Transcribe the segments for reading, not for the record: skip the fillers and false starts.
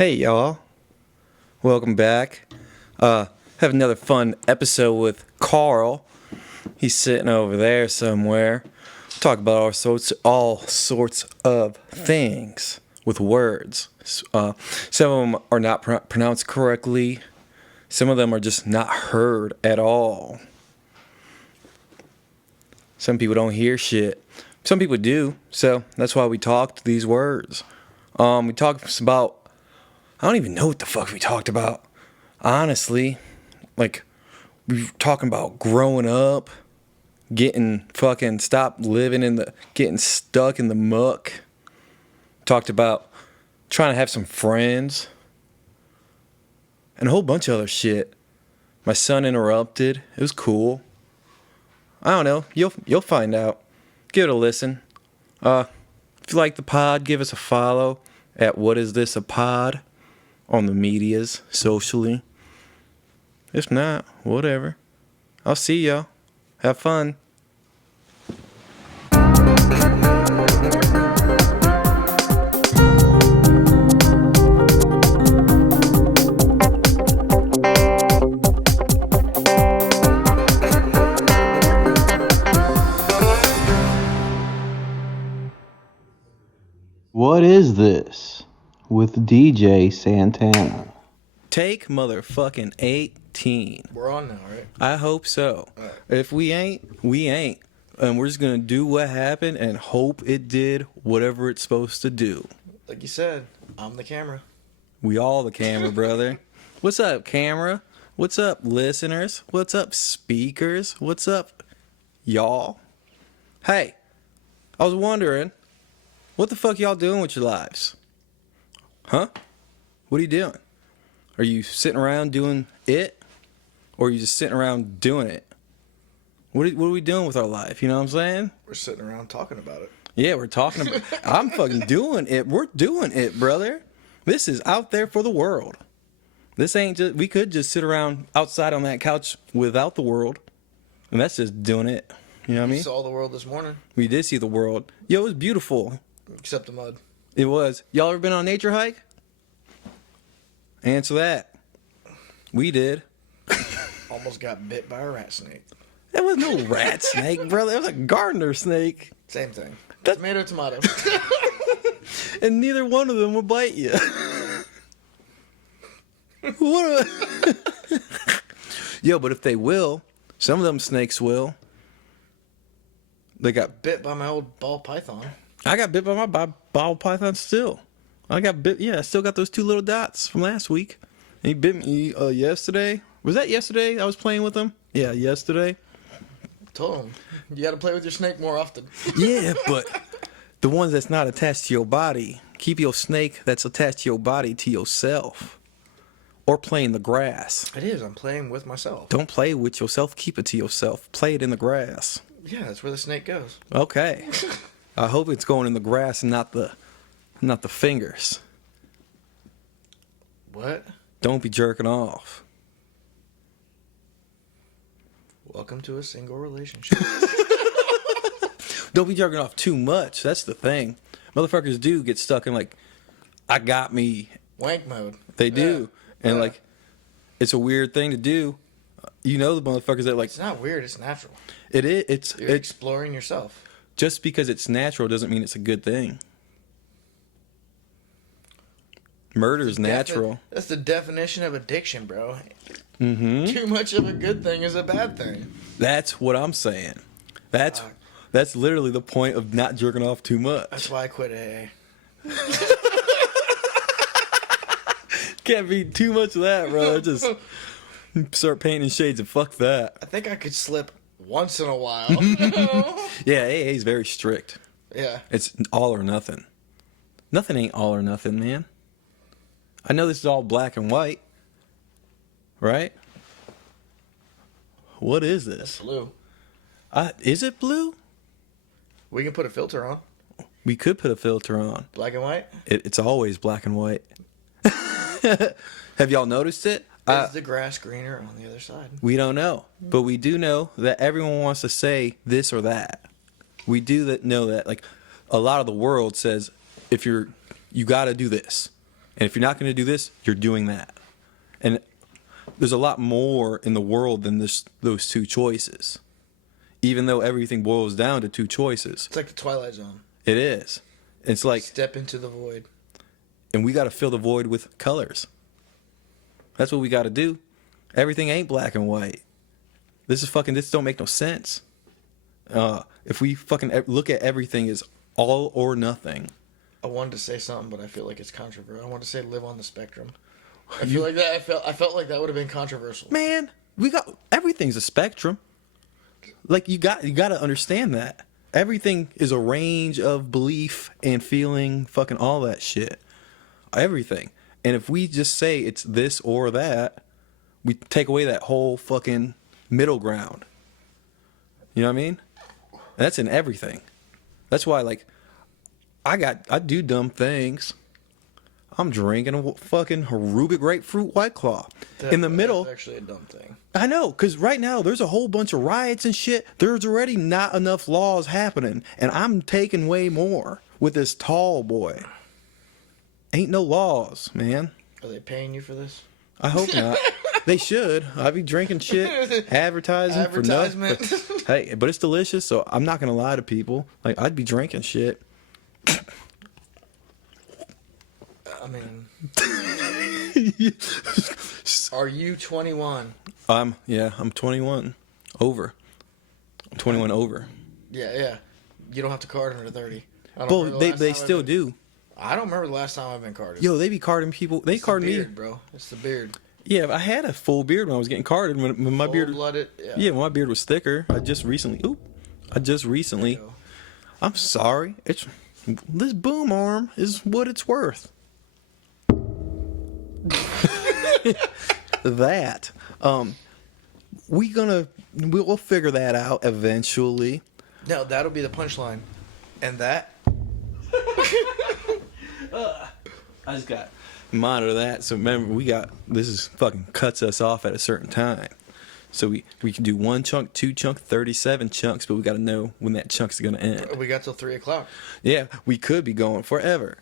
Hey y'all, welcome back. Have another fun episode with Karl. He's sitting over there somewhere. Talk about all sorts of things with words. Some of them are not pronounced correctly. Some of them are just not heard at all. Some people don't hear shit. Some people do. So that's why we talked these words. We talked about, I don't even know what the fuck we talked about. Honestly, like we were talking about growing up, getting fucking getting stuck in the muck. Talked about trying to have some friends and a whole bunch of other shit. My son interrupted. It was cool. I don't know. You'll find out. Give it a listen. If you like the pod, give us a follow at What Is This a Pod on the medias, socially. If not, whatever. I'll see y'all. Have fun. What is this with DJ Santana? Take motherfucking 18. We're on now, right? I hope so. Right. If we ain't, we ain't. And we're just going to do what happened and hope it did whatever it's supposed to do. Like you said, I'm the camera. We all the camera, brother. What's up, camera? What's up, listeners? What's up, speakers? What's up, y'all? Hey, I was wondering, what the fuck y'all doing with your lives? Huh? What are you doing? Are you sitting around doing it? Or are you just sitting around doing it? What are we doing with our life? You know what I'm saying? We're sitting around talking about it. Yeah, we're talking about I'm fucking doing it. We're doing it, brother. This is out there for the world. This ain't just, we could just sit around outside on that couch without the world. And that's just doing it. You know what I mean? We saw the world this morning. We did see the world. Yo, it was beautiful. Except the mud. It was. Y'all ever been on a nature hike? Answer that. We did. Almost got bit by a rat snake. That was no rat snake, brother. It was a gardener snake. Same thing. That- Tomato. And neither one of them will bite you. What Yo, but if they will, some of them snakes will. They got Bit by my old ball python. I got bit by my ball python still. I got bit. Yeah, I still got those 2 little dots from last week. And he bit me yesterday. Was that yesterday I was playing with him? Yeah, yesterday. Told him, you got to play with your snake more often. Yeah, but the ones that's not attached to your body, keep your snake that's attached to your body to yourself. Or play in the grass. It is. I'm playing with myself. Don't play with yourself. Keep it to yourself. Play it in the grass. Yeah, that's where the snake goes. Okay. I hope it's going in the grass and not the fingers. What? Don't be jerking off. Welcome to a single relationship. Don't be jerking off too much. That's the thing. Motherfuckers do get stuck in like, I got me. Wank mode. They do. Yeah. And Yeah. like, it's a weird thing to do. You know the motherfuckers that like. It's not weird. It's natural. It is. You're exploring yourself. Just because it's natural doesn't mean it's a good thing. Murder is natural. That's the definition of addiction, bro. Mm-hmm. Too much of a good thing is a bad thing. That's what I'm saying. That's literally the point of not jerking off too much. That's why I quit AA. Can't be too much of that, bro. Just start painting shades and fuck that. I think I could slip once in a while. Yeah, AA is very strict. Yeah. It's all or nothing. Nothing ain't all or nothing, man. I know this is all black and white, right? What is this? Blue. Is it blue? We can put a filter on. We could put a filter on. Black and white. It's always black and white. Have y'all noticed it? Is the grass greener on the other side? We don't know, but we do know that everyone wants to say this or that. We do know that, like, a lot of the world says, if you got to do this, And if you're not going to do this, you're doing that. And there's a lot more in the world than those two choices. Even though everything boils down to two choices. It's like the Twilight Zone. It is. It's like, step into the void. And we got to fill the void with colors. That's what we got to do. Everything ain't black and white. This don't make no sense. If we fucking look at everything as all or nothing. I wanted to say something, but I feel like it's controversial. I wanted to say live on the spectrum. I feel like that. I felt like that would have been controversial. Man, everything's a spectrum. Like you got to understand that. Everything is a range of belief and feeling, fucking all that shit. Everything. And if we just say it's this or that, we take away that whole fucking middle ground. You know what I mean? And that's in everything. That's why, like, I do dumb things. I'm drinking a fucking Haruba grapefruit White Claw. In the middle. That's actually a dumb thing. I know, because right now there's a whole bunch of riots and shit. There's already not enough laws happening. And I'm taking way more with this tall boy. Ain't no laws, man. Are they paying you for this? I hope not. They should. I be drinking shit, advertising for nothing. But, hey, but it's delicious, so I'm not gonna lie to people. Like I'd be drinking shit. I mean, are you 21? I'm 21 over. I'm 21 over. Yeah. You don't have to card under 30. Well, they still do. I don't remember the last time I've been carded. Yo, they be carding people. They card me, bro. It's the beard. Yeah, I had a full beard when I was getting carded. When my beard, blooded. Yeah, when my beard was thicker. I just recently. I'm sorry. This boom arm is what it's worth. That. We'll figure that out eventually. No, that'll be the punchline, and that. I just got monitor that. So remember, this is fucking cuts us off at a certain time. So we can do 1 chunk, 2 chunk, 37 chunks, but we got to know when that chunk's going to end. We got till 3:00. Yeah, we could be going forever.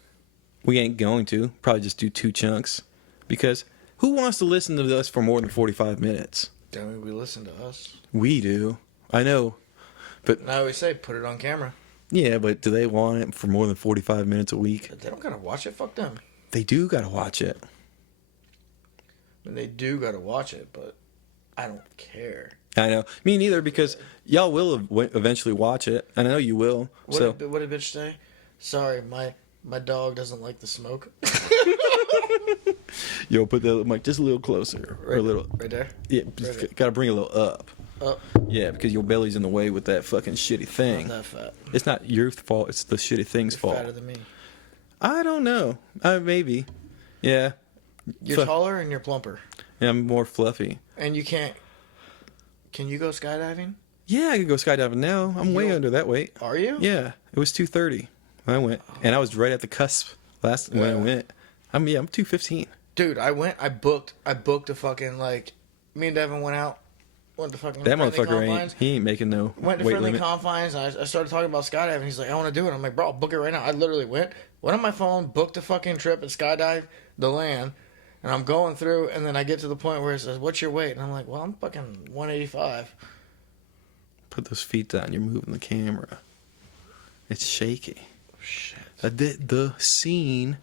We ain't going to. Probably just do 2 chunks. Because who wants to listen to us for more than 45 minutes? Don't we listen to us? We do. I know. But I always say, put it on camera. Yeah, but do they want it for more than 45 minutes a week? They don't got to watch it. Fuck them. They do got to watch it. And they do got to watch it, but I don't care. I know. Me neither, because y'all will eventually watch it. And I know you will. What did bitch say? Sorry, my dog doesn't like the smoke. Yo, put the mic just a little closer. Or a little. Right there? Yeah, got to bring it a little up. Up. Yeah, because your belly's in the way with that fucking shitty thing. Not that fat. It's not your fault. It's the shitty thing's fault. Fatter than me. I don't know. Maybe. Yeah. You're taller and you're plumper. Yeah, I'm more fluffy. And you can't. Can you go skydiving? Yeah, I could go skydiving now. I'm way under that weight. Are you? Yeah, it was 230 when I went, and I was right at the cusp when I went. I'm 215. Dude, I booked a fucking me and Devin went to fucking that Friendly motherfucker Confines. He ain't making no Went to weight Friendly limit. Confines. I started talking about skydiving. He's like, I want to do it. I'm like, bro, I'll book it right now. I literally went on my phone, booked a fucking trip and skydive the land, and I'm going through, and then I get to the point where it says, what's your weight? And I'm like, well, I'm fucking 185. Put those feet down. You're moving the camera. It's shaky. Shit. The scene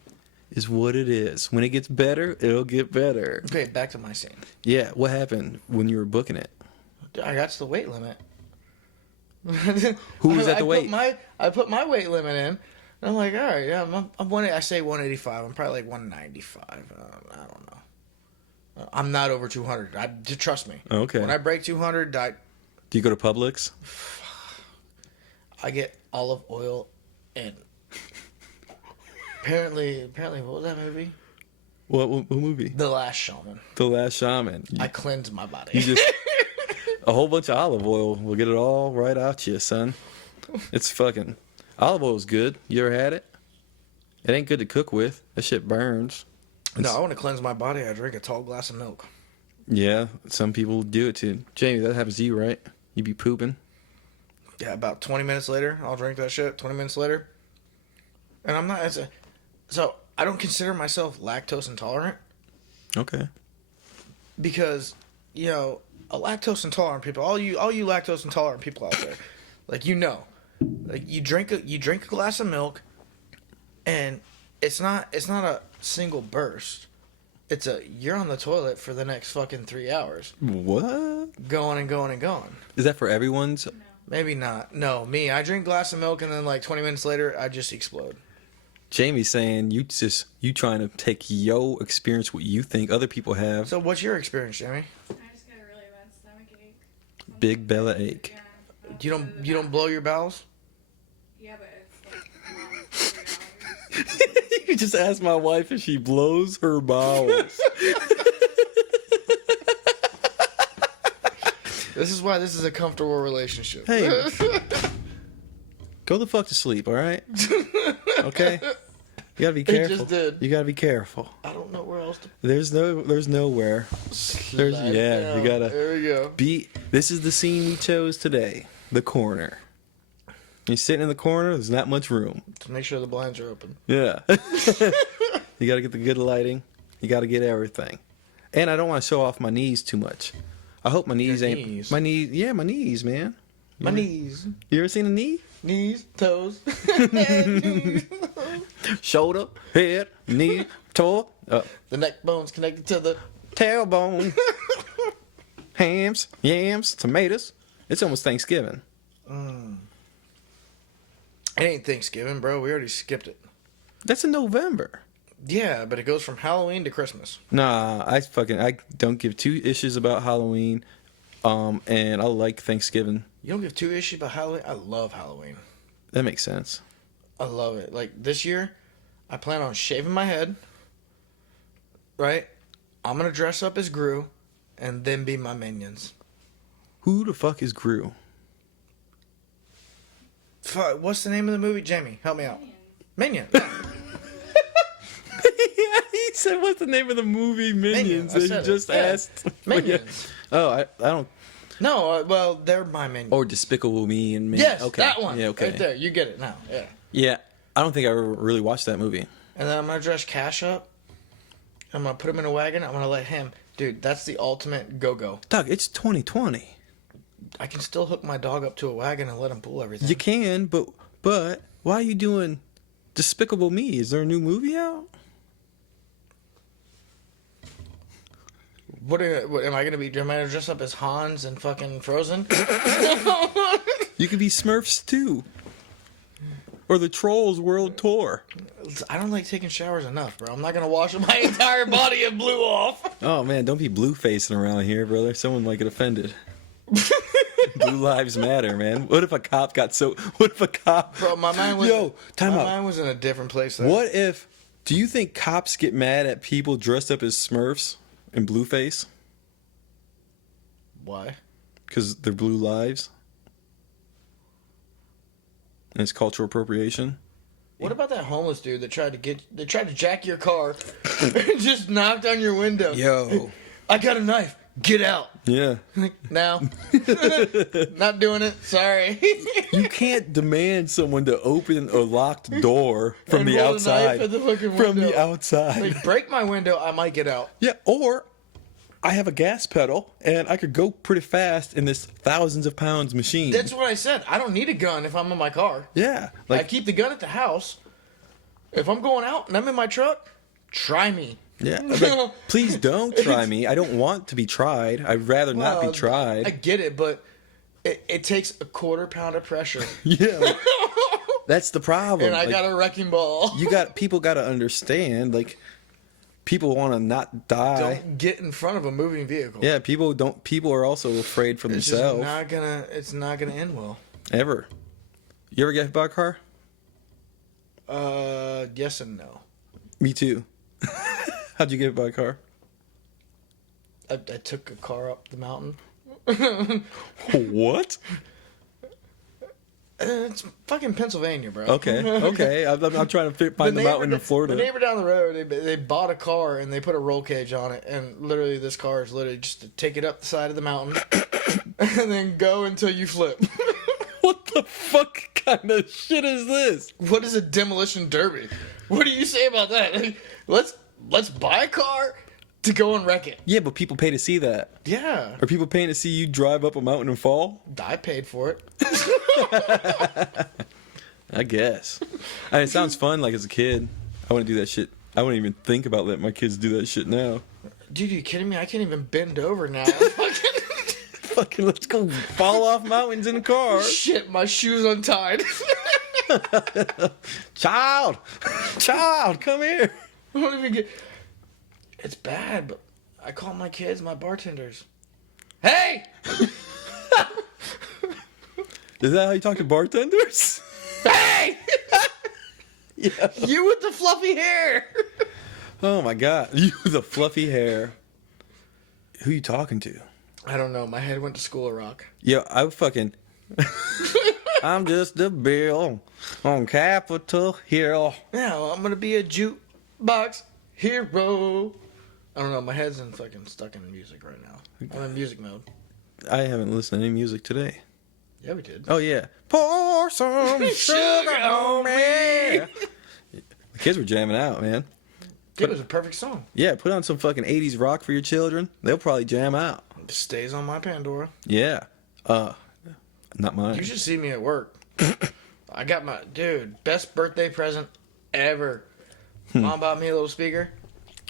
is what it is. When it gets better, it'll get better. Okay, back to my scene. Yeah, what happened when you were booking it? I got to the weight limit. Who was at the weight? I put my weight limit in. And I'm like, all right, yeah, I say 185. I'm probably like 195. I don't know. I'm not over 200. Just trust me. Okay. When I break 200, Do you go to Publix? I get olive oil and apparently, what was that movie? What movie? The Last Shaman. The Last Shaman. I cleanse my body. You just a whole bunch of olive oil will get it all right out you, son. It's fucking olive oil is good. You ever had it? It ain't good to cook with. That shit burns. No, I want to cleanse my body. I drink a tall glass of milk. Yeah, some people do it too. Jamie, that happens to you, right? You be pooping. Yeah, about 20 minutes later, I'll drink that shit. 20 minutes later, and I'm not. So I don't consider myself lactose intolerant Okay. because, you know, a lactose intolerant people, all you lactose intolerant people out there, like, you know, like you drink a glass of milk, and it's not a single burst. You're on the toilet for the next fucking 3 hours. What? Going and going and going. Is that for everyone's? Maybe not. No, me. I drink a glass of milk and then like 20 minutes later, I just explode. Jamie's saying you trying to take your experience, what you think other people have. So what's your experience, Jamie? I just got a really bad stomach ache. Big Bella ache. Yeah. You don't blow your bowels? Yeah, but it's like $3. You just asked my wife if she blows her bowels. This is why this is a comfortable relationship. Hey, go the fuck to sleep, all right? Okay? You gotta be careful. just did. You gotta be careful. I don't know where else to There's nowhere. slide it Yeah, down. you gotta There we go. This is the scene we chose today. The corner. You're sitting in the corner, there's not much room. To make sure the blinds are open. Yeah. You gotta get the good lighting. You gotta get everything. And I don't want to show off my knees too much. I hope my knees Your ain't knees? my knees. Yeah, my knees, man. My knees. You ever seen a knee? Knees, toes. Shoulder, head, knee, toe, The neck bone's connected to the... tailbone, hams, yams, tomatoes. It's almost Thanksgiving. It ain't Thanksgiving, bro. We already skipped it. That's in November. Yeah, but it goes from Halloween to Christmas. Nah, I don't give two issues about Halloween. And I like Thanksgiving. You don't give two issues about Halloween? I love Halloween. That makes sense. I love it. Like, this year, I plan on shaving my head, right? I'm going to dress up as Gru, and then be my minions. Who the fuck is Gru? Fuck, what's the name of the movie? Jamie, help me out. Minion. Yeah, he said, "What's the name of the movie?" Minions. I And said he it. just Yeah. asked. Minions. Oh, I don't. No, well, they're my minions. Or Despicable Me and Minions. Yes, Okay. that one. Yeah, okay. Right there. You get it now. Yeah. Yeah, I don't think I ever really watched that movie. And then I'm going to dress Cash up. I'm going to put him in a wagon. I'm going to let him. Dude, that's the ultimate go-go. Doug, it's 2020. I can still hook my dog up to a wagon and let him pull everything. You can, but why are you doing Despicable Me? Is there a new movie out? What am I going to be? Am I going to dress up as Hans and fucking Frozen? You could be Smurfs too. Or the Trolls World Tour. I don't like taking showers enough, bro. I'm not going to wash my entire body and blue off. Oh man, don't be blue facing around here, brother. Someone might get offended. Blue lives matter, man. What if a cop Bro, my mind was time my out. mind was in a different place there. What if do you think cops get mad at people dressed up as Smurfs and blueface? Why? Because they're blue lives? And it's cultural appropriation? What about that homeless dude that tried to jack your car and just knocked on your window? Yo. I got a knife. Get out. Yeah. Now. Not doing it. Sorry. You can't demand someone to open a locked door from And the hold a knife outside. at the fucking From window. the outside. Like, break my window, I might get out. Yeah, or I have a gas pedal and I could go pretty fast in this thousands of pounds machine. That's what I said. I don't need a gun if I'm in my car. Yeah. I keep the gun at the house. If I'm going out and I'm in my truck, try me. yeah. Like, please don't try me. I don't want to be tried. I'd rather not be Well, tried. I get it, but it takes a quarter pound of pressure. Yeah. That's the problem. And I got a wrecking ball. People got to understand, like, people want to not die. Don't get in front of a moving vehicle. Yeah, people are also afraid for It's themselves. just not gonna end well. Ever. You ever get hit by a car? Yes and no. Me too. How'd you get hit by a car? I took a car up the mountain. What? It's fucking Pennsylvania, bro. Okay. I'm trying to find the mountain in Florida. The neighbor down the road, they bought a car and they put a roll cage on it, and literally this car is literally just to take it up the side of the mountain and then go until you flip. What the fuck kind of shit is this? What is a demolition derby? What do you say about that? Like, let's buy a car to go and wreck it. Yeah, but people pay to see that. Yeah. Are people paying to see you drive up a mountain and fall? I paid for it. I guess. I mean, it sounds fun. Like as a kid, I want to do that shit. I wouldn't even think about letting my kids do that shit now. Dude, you kidding me? I can't even bend over now. Fucking let's go fall off mountains in a car. Shit, my shoes untied. Child, come here. I don't even get. It's bad, but I call my kids my bartenders. Hey! Is that how you talk to bartenders? Hey! Yeah. You with the fluffy hair. Oh my god, you with the fluffy hair. Who you talking to? I don't know. My head went to School of Rock. Yo, I fucking. I'm just a bill on Capitol Hill. Yeah, well, I'm gonna be a jukebox hero. I don't know. My head's stuck in music right now. I'm in music mode. I haven't listened to any music today. Yeah, we did. Oh yeah, pour some sugar on me. The kids were jamming out, man. It was a perfect song. Yeah, put on some fucking 80s rock for your children. They'll probably jam out. It stays on my Pandora. Yeah. Not mine. You should see me at work. I got my best birthday present ever. Mom bought me a little speaker.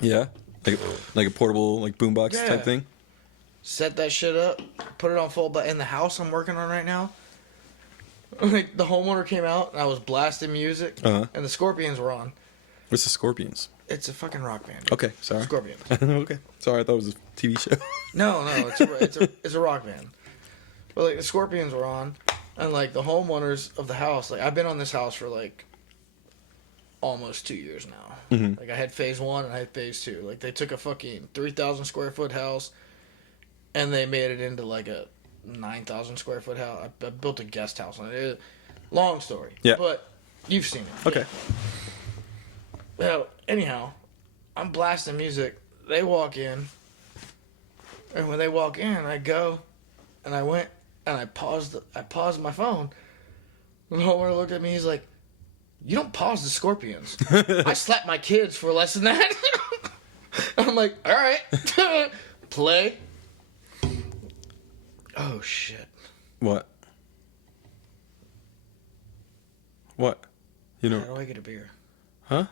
Yeah. Like a portable like boombox Yeah. type thing. Set that shit up. Put it on full. But in the house I'm working on right now, like the homeowner came out and I was blasting music, Uh-huh. and the Scorpions were on. What's the Scorpions? It's a fucking rock band. Okay, sorry. Scorpions. Okay. Sorry, I thought it was a TV show. No, it's a rock band. But like the Scorpions were on, and like the homeowners of the house, like I've been on this house for like almost 2 years now. Mhm. Like I had phase 1 and I had phase 2. Like they took a fucking 3,000 square foot house, and they made it into like a 9,000 square foot house. I built a guest house on it. Long story. Yeah. But you've seen it. Okay. Well, anyhow, I'm blasting music. They walk in, and when they walk in, I go, and I went, and I paused my phone. And the homeowner looked at me. He's like, "You don't pause the Scorpions. I slap my kids for less than that." I'm like, "All right, play." Oh shit! What? What? You How know? do I get a beer? Huh?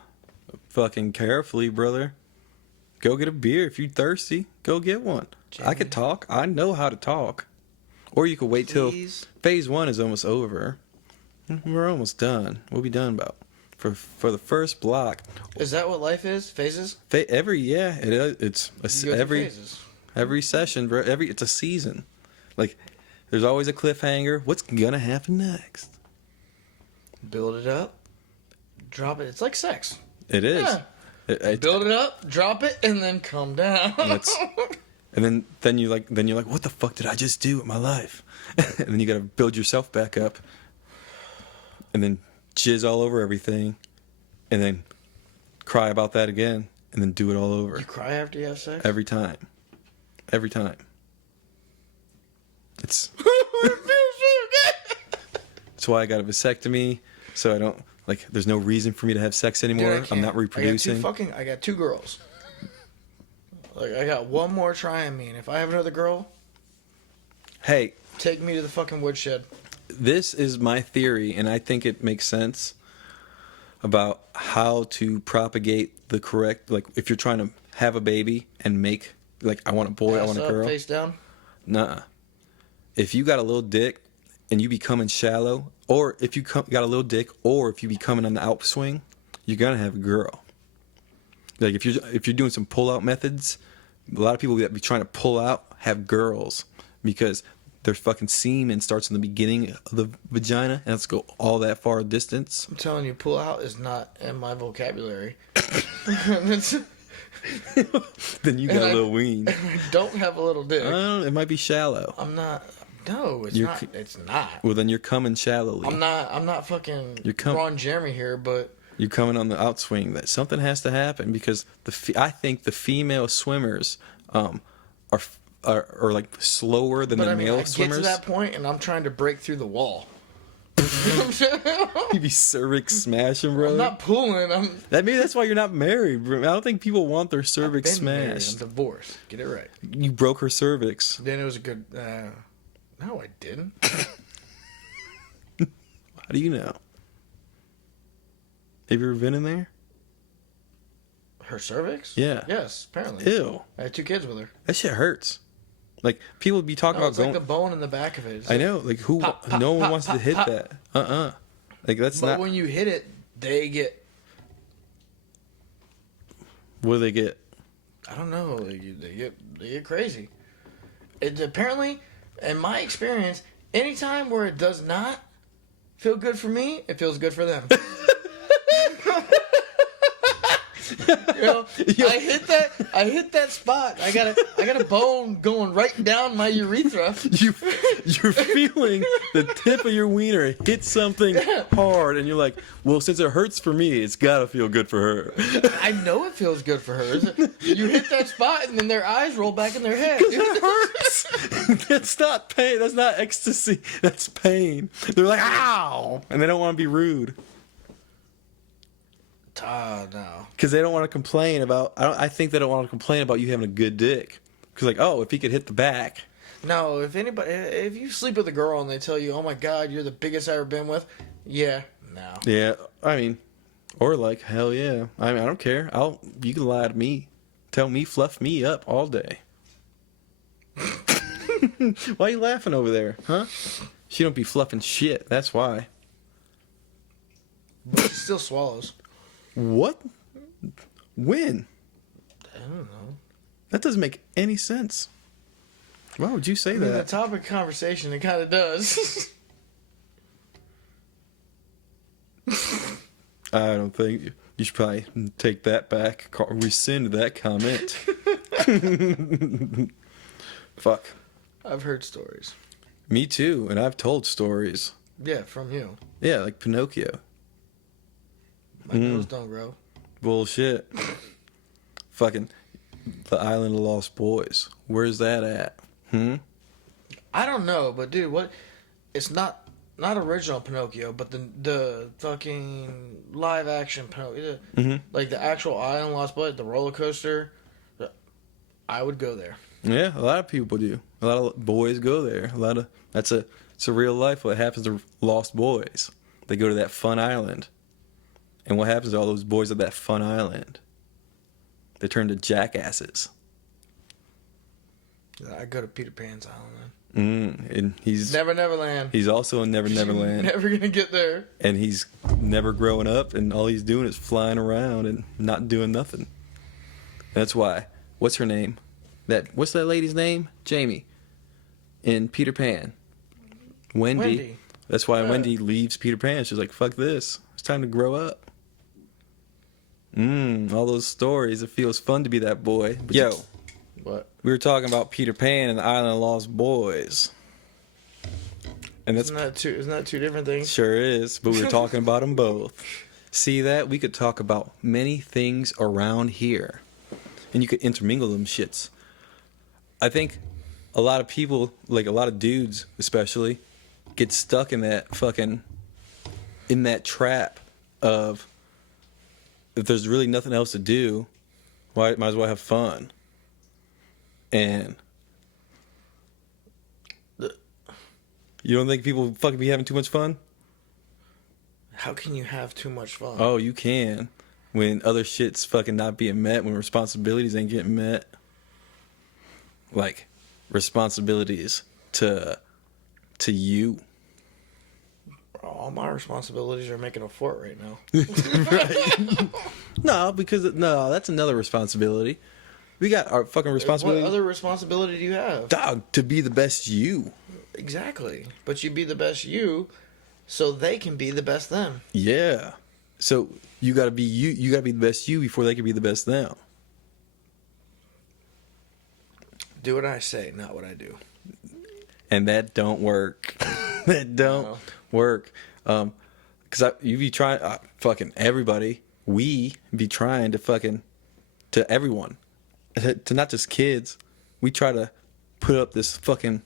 Fucking carefully, brother. Go get a beer if you're thirsty. Go get one. I could talk. I know how to talk. Or you could wait Please? till phase 1 is almost over. We're almost done. We'll be done about for the first block. Is that what life is? Phases? It's You go through every phases. every session, bro. It's a season. Like there's always a cliffhanger. What's gonna happen next? Build it up, drop it. It's like sex. It is. Yeah. It- Build it up, drop it, and then come down. That's- And then you're like, what the fuck did I just do with my life? And then you gotta build yourself back up, and then jizz all over everything, and then cry about that again, and then do it all over You cry after you have sex? every time. It's It feels so good. that's why I got a vasectomy, so I don't like. There's no reason for me to have sex anymore. Dude, I I'm not can't. reproducing. I got 2 girls. Like I got one more trying me, and if I have another girl, Hey, take me to the fucking woodshed. this is my theory, and I think it makes sense about how to propagate the correct, like if you're trying to have a baby and make, like I want a boy, I Ass want a up, girl. face down. Nuh-uh. If you got a little dick and you be coming shallow, or if you got a little dick, or if you be coming on the outswing, you're gonna have a girl. Like if you're doing some pull out methods, a lot of people that be trying to pull out have girls because their fucking semen starts in the beginning of the vagina and has to go all that far distance. I'm telling you, pull out is not in my vocabulary. It's- Then you got And a I- little ween. I don't have a little dick. It might be shallow. I'm not. No, it's You're not. c- It's not. Well, then you're coming shallowly. I'm not fucking You're Ron Jeremy here, but You're coming on the outswing. That something has to happen because I think the female swimmers are like slower than the I mean, male I get swimmers. to that point, and I'm trying to break through the wall. You be cervix smashing, bro. I'm not pulling. Maybe that's why you're not married, bro. I don't think people want their I've cervix been married. I'm smashed. divorced. Get it right. You broke her cervix. Then it was a good. No, I didn't. How do you know? Have you ever been in there? Her cervix? Yeah. Yes, apparently. Ew. I had 2 kids with her. That shit hurts. Like, people be talking No, about it's going. like the bone in the back of it. It's I like- know. Like, who. Pop, pop, no one pop, wants pop, to hit pop. that. Like, that's But not. when you hit it, they get. What do they get? I don't know. They get crazy. It apparently, in my experience, anytime where it does not feel good for me, it feels good for them. You know, I hit that spot. I got a bone going right down my urethra. You're feeling the tip of your wiener hit something hard, and you're like, well, since it hurts for me, it's gotta feel good for her. I know it feels good for her. You hit that spot, and then their eyes roll back in their head. It hurts. That's not pain. That's not ecstasy. That's pain. They're like, ow, and they don't want to be rude No. because they don't want to complain about. I think they don't want to complain about you having a good dick. Because like, oh, if he could hit the back. No, if you sleep with a girl and they tell you, oh my God, you're the biggest I've ever been with, yeah, no. Yeah, I mean, or like, hell yeah. I mean, I don't care. You can lie to me. Tell me, fluff me up all day. Why are you laughing over there, huh? She don't be fluffing shit. That's why. But she still swallows. What? When? I don't know. That doesn't make any sense. Why would you say I mean, the that? topic of conversation, it kind of does. I don't think you should probably take that back. Rescind that comment. Fuck. I've heard stories. Me too, and I've told stories. Yeah, from you. Yeah, like Pinocchio. My nose don't grow. Bullshit. Fucking the Island of Lost Boys. Where's that at? I don't know, but dude, what? It's not original Pinocchio, but the fucking live action Pinocchio, like the actual Island Lost Boys, the roller coaster. I would go there. Yeah, a lot of people do. A lot of boys go there. It's a real life. What happens to lost boys? They go to that fun island, and what happens to all those boys at that fun island? They turn to jackasses. I'd go to Peter Pan's Island. And he's Neverland. He's also in Never Neverland, Never gonna get there. and he's never growing up, and all he's doing is flying around and not doing nothing. That's why. What's her name? What's that lady's name? Jamie. In Peter Pan. Wendy. That's why Wendy leaves Peter Pan. She's like, fuck this. It's time to grow up. All those stories. It feels fun to be that boy. But yo, What? we were talking about Peter Pan and the Island of Lost Boys. And that's Isn't that two different things? sure is, but we were talking about them both. See that? We could talk about many things around here. And you could intermingle them shits. I think a lot of people, like a lot of dudes especially, get stuck in that trap of if there's really nothing else to do, might as well have fun. And you don't think people fucking be having too much fun? How can you have too much fun? Oh, you can. When other shit's fucking not being met, when responsibilities ain't getting met. Like, responsibilities to you. All my responsibilities are making a fort right now. No, that's another responsibility. We got our fucking responsibility. What other responsibility do you have? Dog, to be the best you. Exactly. But you be the best you so they can be the best them. Yeah. So you gotta be you. You gotta be the best you before they can be the best them. Do what I say, not what I do. And that don't work. That don't work. Cause you be trying. Fucking everybody. We be trying to everyone, to not just kids. We try to put up this fucking,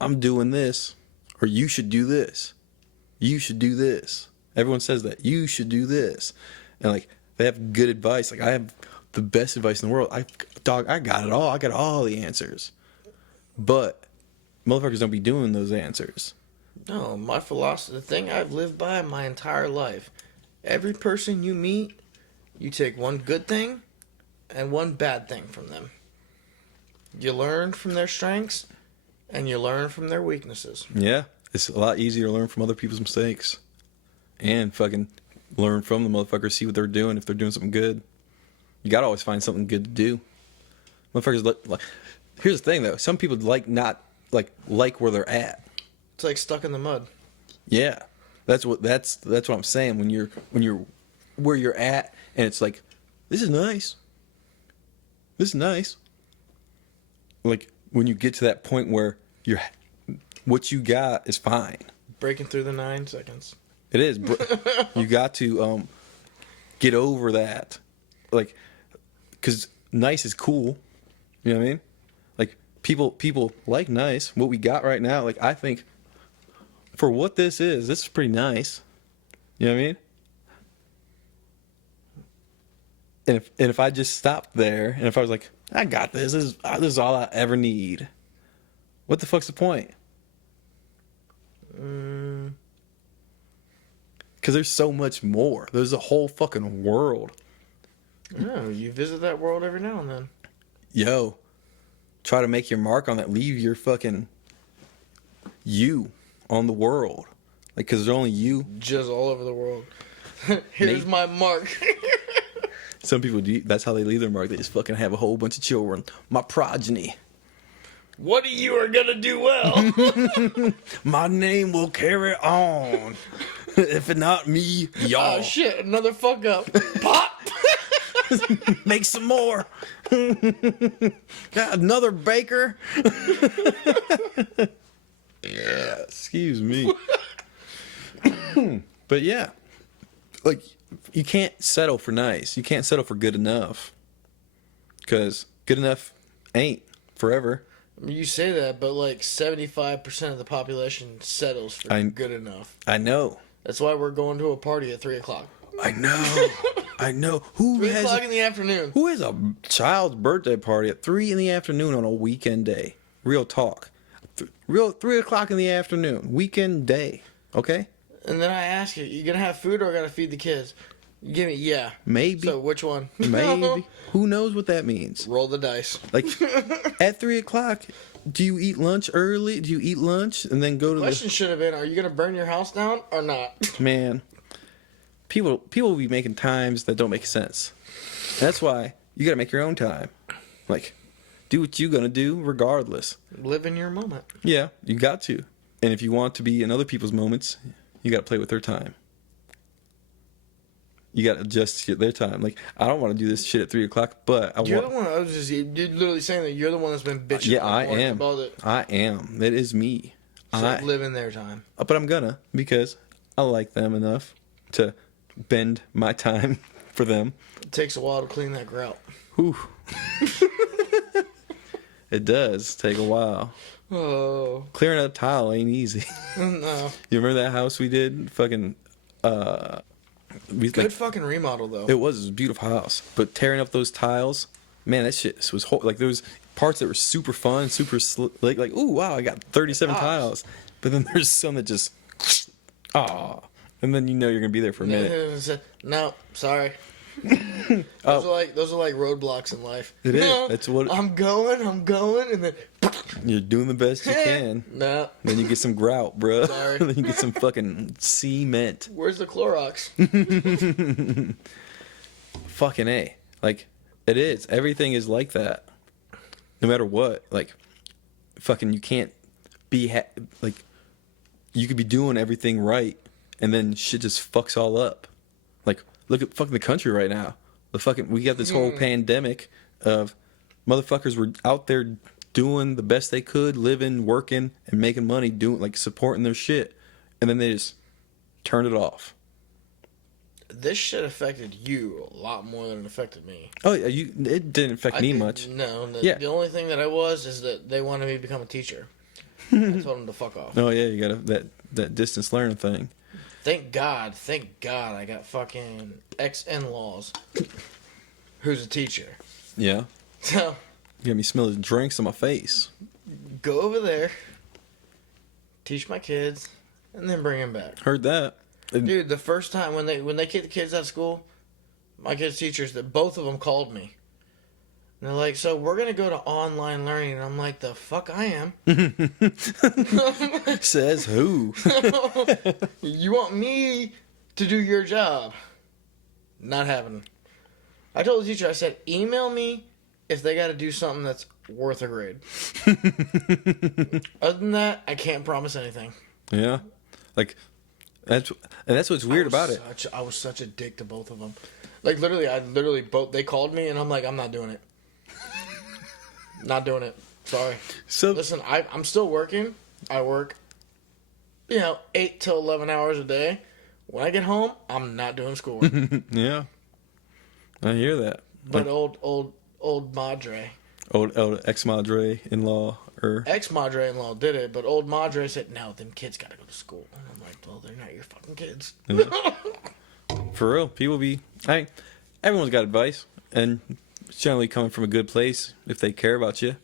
I'm doing this, or you should do this. you should do this. Everyone says that. You should do this. And, like, they have good advice. Like, I have the best advice in the world. I got it all. I got all the answers. But motherfuckers don't be doing those answers. No, my philosophy, the thing I've lived by my entire life, every person you meet, you take one good thing and one bad thing from them. You learn from their strengths and you learn from their weaknesses. Yeah. It's a lot easier to learn from other people's mistakes. And fucking learn from the motherfuckers, see what they're doing, if they're doing something good. You gotta always find something good to do. Motherfuckers, like, here's the thing though. Some people like where they're at. It's like stuck in the mud. Yeah, that's what I'm saying. When you're where you're at, and it's like, this is nice. This is nice. Like when you get to that point where what you got is fine. Breaking through the 9 seconds. It is. You got to get over that, like, because nice is cool. You know what I mean? Like people like nice. What we got right now, like I think. For what this is pretty nice. You know what I mean? And if I just stopped there, and if I was like, I got this. This is all I ever need. What the fuck's the point? Because there's so much more. There's a whole fucking world. Yeah, you visit that world every now and then. Yo, try to make your mark on that. Leave your fucking you on the world. Like, because there's only you. Just all over the world. Here's my mark. Some people do. That's how they leave their mark. They just fucking have a whole bunch of children. My progeny. What of you are gonna do well? My name will carry on. If it not me, y'all. Oh shit, another fuck up. Pop! Make some more. Got another baker. Yeah, excuse me. But yeah, like, you can't settle for nice. You can't settle for good enough. Because good enough ain't forever. I mean, you say that, but like 75% of the population settles for good enough. I know. That's why we're going to a party at 3 o'clock. I know. I know. 3 o'clock in the afternoon. Who has a child's birthday party at 3 in the afternoon on a weekend day? Real talk. Real 3 o'clock in the afternoon. Weekend day. Okay? And then I ask you gonna have food or gotta feed the kids? You give me, yeah. Maybe. So which one? Maybe. Who knows what that means? Roll the dice. Like, at 3 o'clock, do you eat lunch early? Do you eat lunch and then go to the... Question should have been, are you gonna burn your house down or not? Man, people will be making times that don't make sense. And that's why you gotta make your own time. Like, do what you gonna do regardless. Live in your moment. Yeah, you got to. And if you want to be in other people's moments, you gotta play with their time. You gotta adjust to their time. Like, I don't want to do this shit at 3 o'clock, but You're the one. You're literally saying that you're the one that's been bitching. Yeah, I am. About it. I am. It is me. So live in their time. But I'm gonna, because I like them enough to bend my time for them. It takes a while to clean that grout. Whew. It does take a while. Oh. Clearing up tile ain't easy. No. You remember that house we did? Fucking, Good fucking remodel, though. It was a beautiful house. But tearing up those tiles, man, that shit was like, there was parts that were super fun, super slick. Like, ooh, wow, I got 37 tiles. But then there's some that just, and then you know you're gonna be there for a minute. No, sorry. Those are like roadblocks in life. It is. No, That's what I'm going, and then you're doing the best you can. No. Then you get some grout, bro. Sorry. Then you get some fucking cement. Where's the Clorox? Fucking A. Like, it is. Everything is like that. No matter what. Like, fucking, you can't be like, you could be doing everything right, and then shit just fucks all up. Like, look at fucking the country right now. We got this whole pandemic of motherfuckers were out there doing the best they could, living, working, and making money, supporting their shit, and then they just turned it off. This shit affected you a lot more than it affected me. Oh yeah, it didn't affect me much. No, Yeah. The only thing that I was is that they wanted me to become a teacher. I told them to fuck off. Oh yeah, you got that distance learning thing. Thank God, I got fucking ex-in-laws who's a teacher. Yeah. So, You got me smelling drinks on my face. go over there, teach my kids, and then bring them back. Heard that. Dude, the first time when they kicked the kids out of school, my kids' teachers, that both of them called me. And they're like, so we're going to go to online learning. And I'm like, the fuck I am. Says who? You want me to do your job? Not happening. I told the teacher, I said, email me if they got to do something that's worth a grade. Other than that, I can't promise anything. Yeah. Like, that's what's weird about it. I was such a dick to both of them. Like, literally, both, they called me, and I'm like, I'm not doing it. Not doing it. Sorry. So Listen, I'm still working. I work, 8 to 11 hours a day. When I get home, I'm not doing schoolwork. yeah, I hear that. But old Madre. Old ex-madre in-law or Ex-Madre-in-law did it, but old Madre said, no, them kids gotta go to school. And I'm like, well, they're not your fucking kids. For real, everyone's got advice, and it's generally coming from a good place. If they care about you,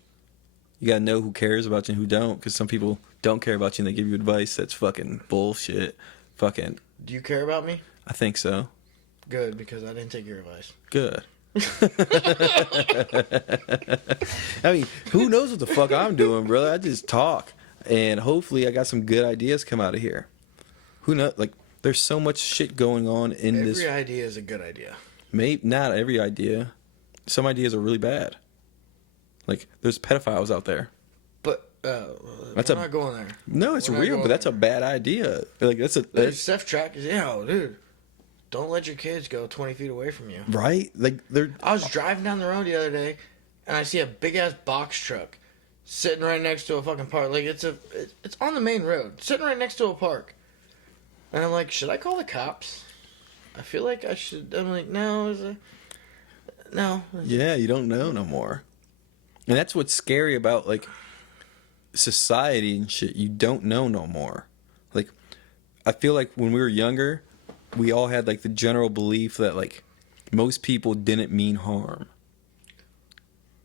you gotta know who cares about you and who don't, because some people don't care about you and they give you advice that's fucking bullshit. Fucking. Do you care about me? I think so. Good, because I didn't take your advice. Good. I mean, who knows what the fuck I'm doing, brother? I just talk, and hopefully I got some good ideas come out of here. Who knows? Like, there's so much shit going on in this. Every idea is a good idea. Maybe not every idea. Some ideas are really bad. Like, there's pedophiles out there. But we're not going there. No, it's We're not real, going but that's a there. bad idea. Like, There's Steph Track. Dude, don't let your kids go 20 feet away from you. right. Like, they're I was driving down the road the other day, and I see a big ass box truck sitting right next to a fucking park. Like, it's on the main road, sitting right next to a park. And I'm like, should I call the cops? I feel like I should. I'm like, no. yeah, you don't know no more. And that's what's scary about, like, society and shit. You don't know no more. Like, I feel like when we were younger, we all had, like, the general belief that, like, most people didn't mean harm.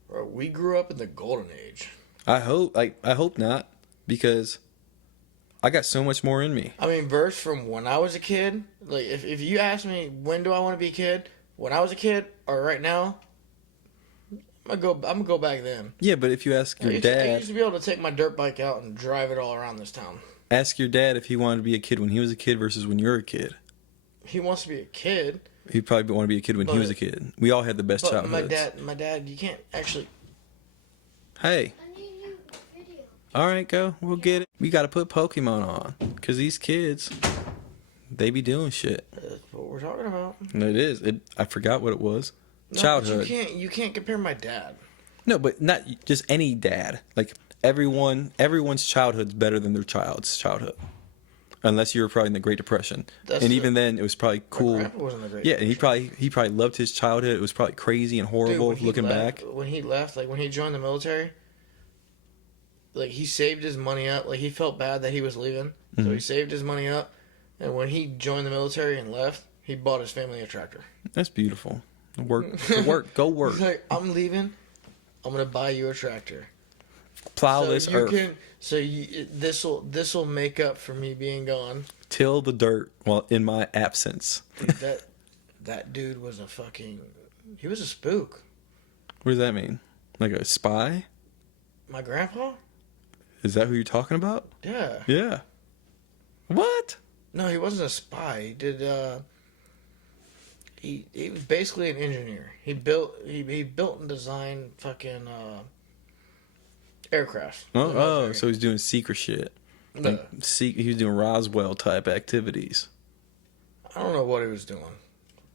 Bro, we grew up in the golden age. I hope not, because I got so much more in me. I mean, verse from when I was a kid. Like, if you ask me when do I want to be a kid, when I was a kid or right now, I'm gonna go back then. Yeah, but if you ask your I dad, used to be able to take my dirt bike out and drive it all around this town. ask your dad if he wanted to be a kid when he was a kid versus when you're a kid. He wants to be a kid. He'd probably want to be a kid when he was a kid. We all had the best But childhoods. my dad, you can't actually. Hey. All right, go. We'll get it. We got to put Pokemon on because these kids, they be doing shit. That's what we're talking about. And it is. I forgot what it was. No, Childhood. But you can't compare my dad. No, but not just any dad. Like everyone's childhood's better than their child's childhood. Unless you were probably in the Great Depression. That's and true. even then, it was probably cool. My grandpa was in the Great Yeah, and he Depression. probably loved his childhood. It was probably crazy and horrible when he looking left- back. When he left, like when he joined the military, like he saved his money up. Like he felt bad that he was leaving, so Mm-hmm. he saved his money up. And when he joined the military and left, he bought his family a tractor. That's beautiful. Go work. He's like, I'm leaving. I'm gonna buy you a tractor. Plow this earth. This'll make up for me being gone. Till the dirt while in my absence. Dude, that dude was he was a spook. What does that mean? Like a spy? My grandpa? Is that who you're talking about? Yeah. Yeah. What? No, he wasn't a spy. He did. He was basically an engineer. He built and designed fucking aircraft. Oh, so he's doing secret shit. No. He was doing Roswell type activities. I don't know what he was doing.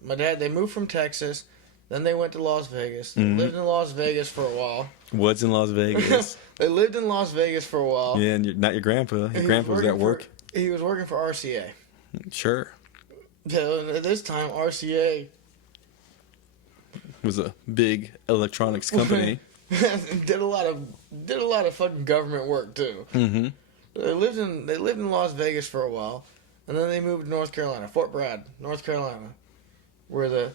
My dad, they moved from Texas, then they went to Las Vegas. They lived in Las Vegas for a while. What's in Las Vegas? They lived in Las Vegas for a while. Yeah, and not your grandpa. Your He grandpa was at work. He was working for RCA. Sure. So at this time, RCA Was a big electronics company. did a lot of fucking government work too. Mm-hmm. They lived in Las Vegas for a while. And then they moved to North Carolina, Fort Bragg, North Carolina, where the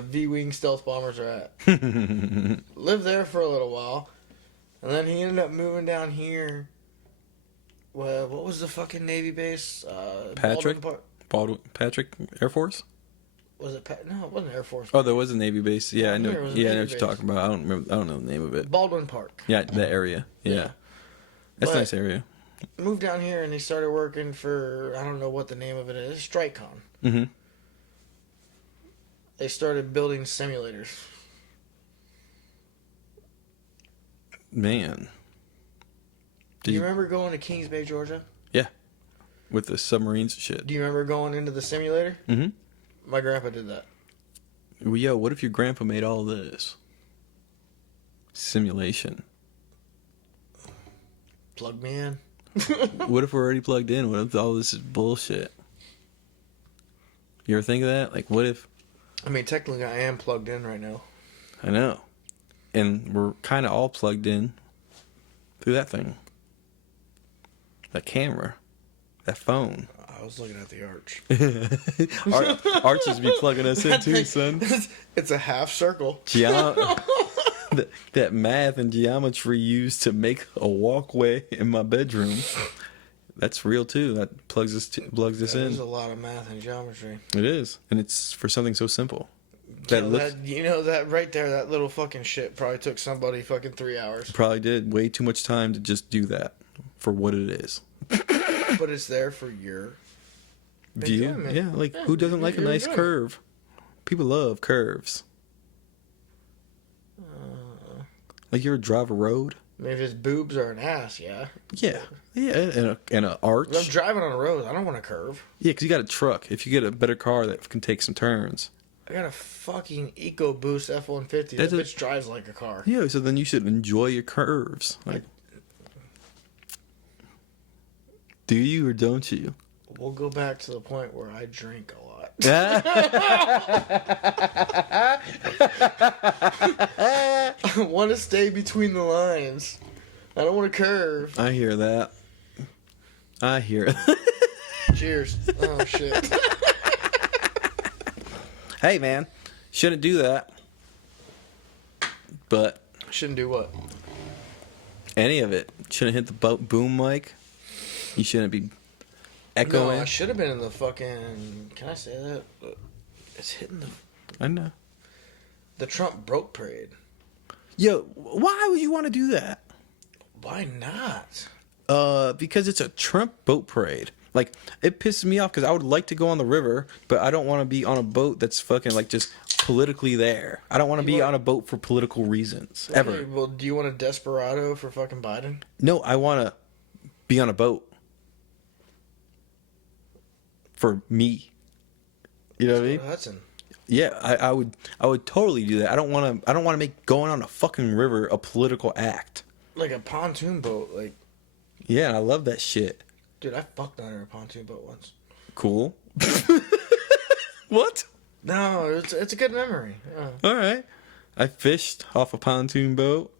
V-wing stealth bombers are at. Lived there for a little while, and then he ended up moving down here. Well, what was the fucking Navy base? Patrick? Patrick Air Force? Was it? No, it wasn't Air Force. Oh, there was a Navy base. Yeah, I know. There was a Yeah, I know Navy what you're base. talking about. I don't remember. I don't know the name of it. Baldwin Park. Yeah, that area. Yeah, Yeah. that's a But- nice area. Moved down here and he started working for, I don't know what the name of it is, StrikeCon. Mm-hmm. They started building simulators. Man, Do you remember going to Kings Bay, Georgia? with the submarines and shit. Do you remember going into the simulator? Mm-hmm. My grandpa did that. Well, yo, what if your grandpa made all this simulation? Plug me in. What if we're already plugged in? What if all this is bullshit? You ever think of that? Like, what if? I mean, technically I am plugged in right now. I know, and we're kind of all plugged in through that thing, that camera, that phone. I was looking at the arch. Arches be plugging us in too, son. It's a half circle. That math and geometry used to make a walkway in my bedroom. That's real too. That plugs us There's in. a lot of math and geometry. It is, and it's for something so simple. That right there, that little fucking shit probably took somebody fucking 3 hours. Probably did way too much time to just do that for what it is. But it's there for your View, enjoyment. yeah. Like who doesn't like a your nice enjoyment. curve? People love curves. Like you ever drive a road? I mean, if his boobs are an ass, yeah. Yeah, and a arch. If I'm driving on a road, I don't want to curve. Yeah, because you got a truck. If you get a better car that can take some turns. I got a fucking EcoBoost F-150. That That's a- bitch drives like a car. Yeah, so then you should enjoy your curves. Like, do you or don't you? We'll go back to the point where I drink a lot. I want to stay between the lines. I don't want to curve. I hear that. I hear it. Cheers. Oh, shit. Hey, man, shouldn't do that. But Shouldn't do what? any of it shouldn't hit the boom mic. You shouldn't be No, echoing. I should have been in the fucking... Can I say that? It's hitting I know. the Trump broke parade. Yo, why would you want to do that? Why not? Because it's a Trump boat parade. Like, it pisses me off because I would like to go on the river, but I don't want to be on a boat that's fucking, like, just politically there. I don't want to be on a boat for political reasons. Ever. Okay, well, do you want a desperado for fucking Biden? No, I want to be on a boat. For me. You know what I mean? Hudson. Yeah, I would totally do that. I don't want to make going on a fucking river a political act. Like a pontoon boat. Like, Yeah, and I love that shit. dude, I fucked under a pontoon boat once. Cool. What? No, it's a good memory. Yeah. All right. I fished off a pontoon boat.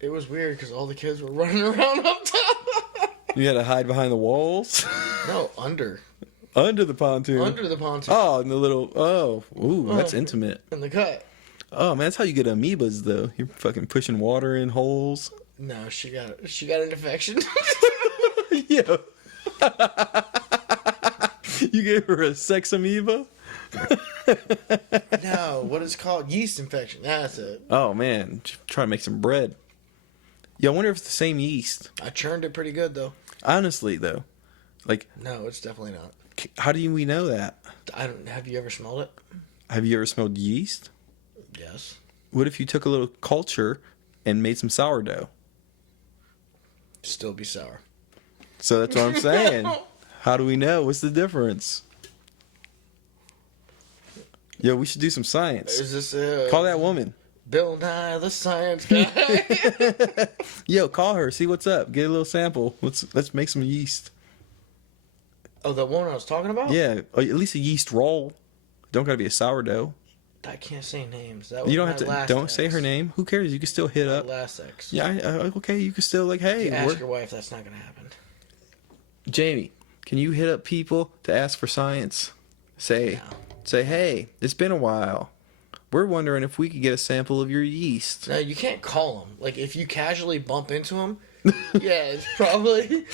It was weird because all the kids were running around up top. You had to hide behind the walls. No, under Under the pontoon. the pontoon. Oh, and the little. That's intimate. In the cut. Oh man, that's how you get amoebas though. You're fucking pushing water in holes. No, she got an infection. Yeah. You gave her a sex amoeba? No, what is it called? Yeast infection. That's it. Oh man, try to make some bread. Yeah, I wonder if it's the same yeast. I churned it pretty good though. Honestly though, like, No, it's definitely not. how do we know that? I don't. Have you ever smelled it? Have you ever smelled yeast? Yes. What if you took a little culture and made some sourdough? Still be sour. So that's what I'm saying. How do we know? What's the difference? Yo, we should do some science. Is this Call that woman. Bill Nye the Science Guy? Yo, call her. See what's up. Get a little sample. Let's make some yeast. Oh, the one I was talking about? Yeah, or at least a yeast roll. Don't gotta be a sourdough. I can't say names. That was You don't my have to. last Don't say ex. her name. Who cares? You can still hit My up. last ex. Yeah. Okay. You can still like, hey, You ask we're- your wife. That's not gonna happen. Jamie. Can you hit up people to ask for science? Say, hey, it's been a while. We're wondering if we could get a sample of your yeast. No, you can't call them. Like, if you casually bump into them, yeah, it's probably...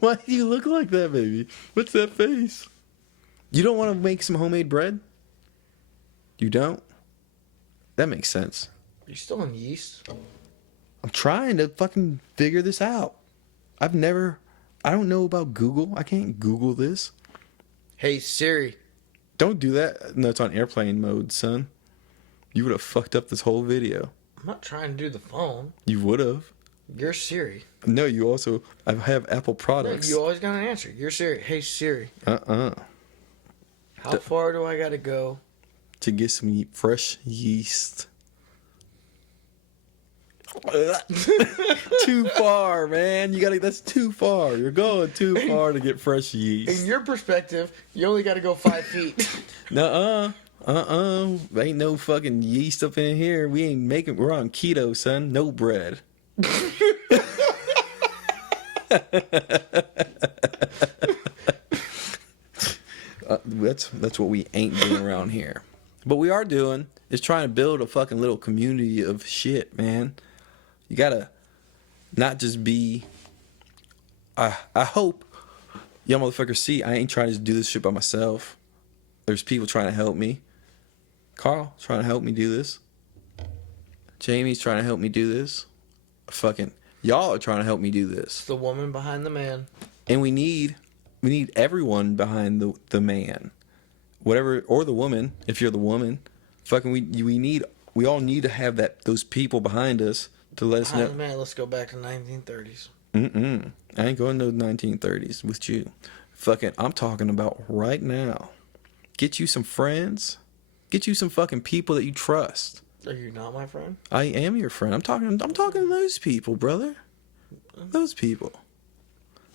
Why do you look like that, baby? What's that face? You don't want to make some homemade bread? You don't? That makes sense. Are you still in yeast? I'm trying to fucking figure this out. I don't know about Google. I can't Google this. Hey, Siri. Don't do that. No, it's on airplane mode, son. You would have fucked up this whole video. I'm not trying to do the phone. You would have. You're Siri. No, you also... I have Apple No, products. you always got an answer. You're Siri. Hey, Siri. How far do I got to go? To get some fresh yeast. Too far, man. That's too far. You're going too far to get fresh yeast. In your perspective, you only got to go 5 feet. Nuh-uh. Ain't no fucking yeast up in here. We're on keto, son. No bread. That's what we ain't doing around here. But we are doing is trying to build a fucking little community of shit, man. You gotta not just be... I hope y'all motherfuckers see I ain't trying to just do this shit by myself. There's people trying to help me. Karl trying to help me do this. Jamie's trying to help me do this. Fucking y'all are trying to help me do this. It's the woman behind the man. And we need everyone behind the man. Whatever, or the woman, if you're the woman. Fucking we all need to have those people behind us to let us know. Man, let's go back to 1930s. I ain't going to the 1930s with you. Fucking, I'm talking about right now. Get you some friends. Get you some fucking people that you trust. Are you not my friend? I am your friend. I'm talking to those people, brother. Those people.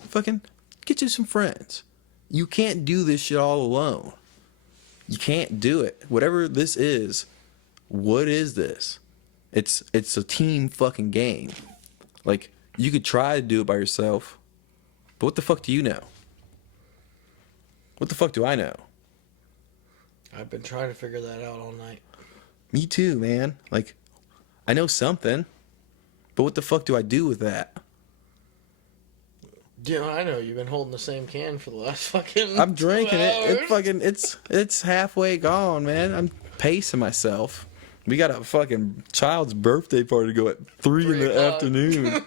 Fucking get you some friends. You can't do this shit all alone. You can't do it. Whatever this is, what is this? It's a team fucking game. Like, you could try to do it by yourself, but what the fuck do you know? What the fuck do I know? I've been trying to figure that out all night. Me too, man. Like, I know something, but what the fuck do I do with that? You know, I know you've been holding the same can for the last fucking... I'm drinking 2 it. hours. It's halfway gone, man. I'm pacing myself. We got a fucking child's birthday party to go at 3 in the 3:00. afternoon.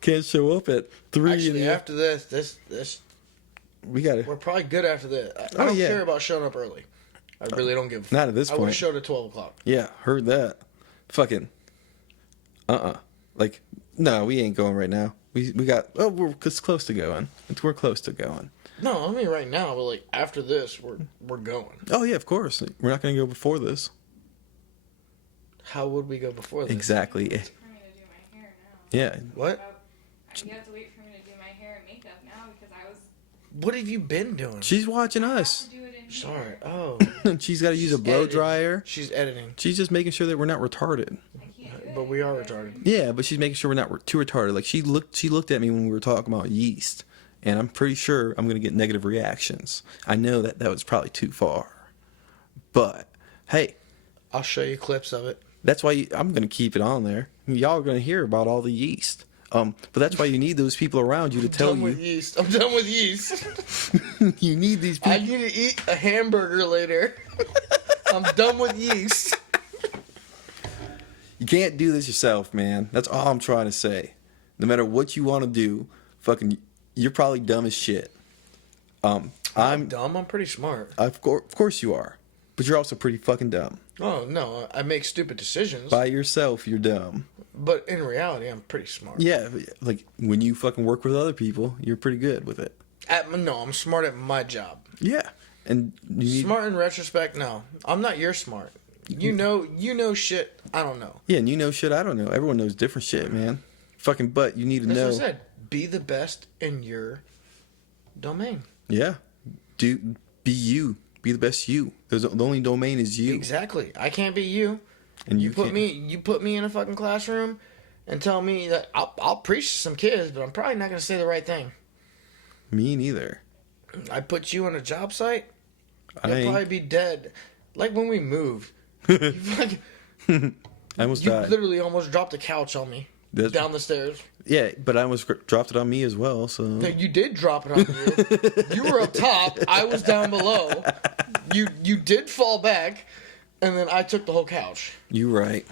Can't show up at 3 in Actually, the after this, we're probably good after this. I don't care about showing up early. I really don't give a fuck. Not at this I would point. have showed at 12 o'clock. Yeah, heard that. Fucking. Like, no, we ain't going right now. We got. Oh, we're close to going. We're close to going. No, I mean right now, but like after this, we're going. Oh yeah, of course. We're not gonna go before this. How would we go before this? Exactly. For me to do my hair now. Yeah. What? You have to wait for me to do my hair and makeup now because I was What have you been doing? She's watching I have us. to do it in Sorry. here. Oh. She's got to use a She's blow editing. dryer. She's editing. She's just making sure that we're not retarded. I can't do it. But we are retarded. Yeah, but she's making sure we're not too retarded. Like, she looked at me when we were talking about yeast, and I'm pretty sure I'm gonna get negative reactions. I know that was probably too far, but hey, I'll show you clips of it. that's why I'm gonna keep it on there. Y'all are gonna hear about all the yeast. But that's why you need those people around you to tell I'm done with you. yeast. I'm done with yeast. You need these I people. need to eat a hamburger later. I'm done with yeast. You can't do this yourself, man. That's all I'm trying to say. No matter what you want to do, fucking, you're probably dumb as shit. I'm dumb. I'm pretty smart. Of course you are, but you're also pretty fucking dumb. Oh no, I make stupid decisions. By yourself, you're dumb. But in reality, I'm pretty smart. Yeah, like when you fucking work with other people, you're pretty good with it. No, I'm smart at my job. Yeah, and you need, Smart in retrospect, no. I'm not your smart. You know shit I don't know. yeah, and you know shit I don't know. Everyone knows different shit, man. Fucking, but you need to That's know. what I said. Be the best in your domain. Yeah, be you. Be the best you. The only domain is you. Exactly. I can't be you. And You can't- put me in a fucking classroom and tell me that I'll preach to some kids, but I'm probably not gonna say the right thing. Me neither. I put you on a job site, I you'll ain't. probably be dead. Like when we moved. You fucking, I almost you died. literally almost dropped a couch on me down the stairs. Yeah, but I almost dropped it on me as well. So No, you did drop it on you. You were up top. I was down below. You did fall back, and then I took the whole couch. you right.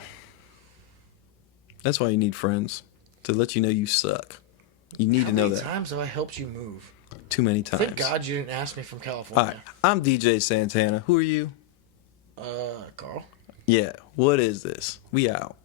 That's why you need friends to let you know you suck. You need How to know many that. times have I helped you move? Too many times. Thank God you didn't ask me from All California. right, I'm DJ Santana. Who are you? Carl. Yeah. What is this? We out.